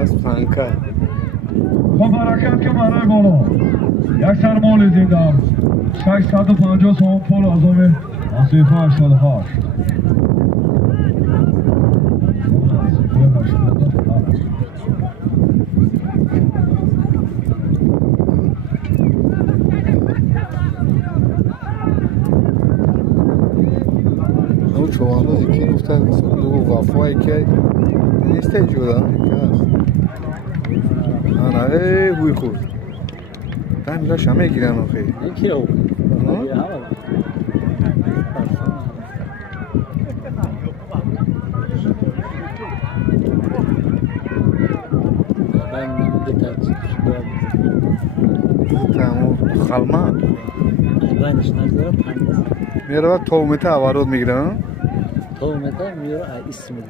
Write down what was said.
از پنکه خب حرکت که برای بالا یک سرمال دیدم 650 سوم پول آزمه آسیفه 88 او چوانو یکی گفتن صندوق وفایی که نیسته جوران یکی هست آنه ای بوی خود تن داشت همه گیرن آخی یکی رو تمام خلما بینش نداره میره تومته اورود میگیرن تومته میره اسم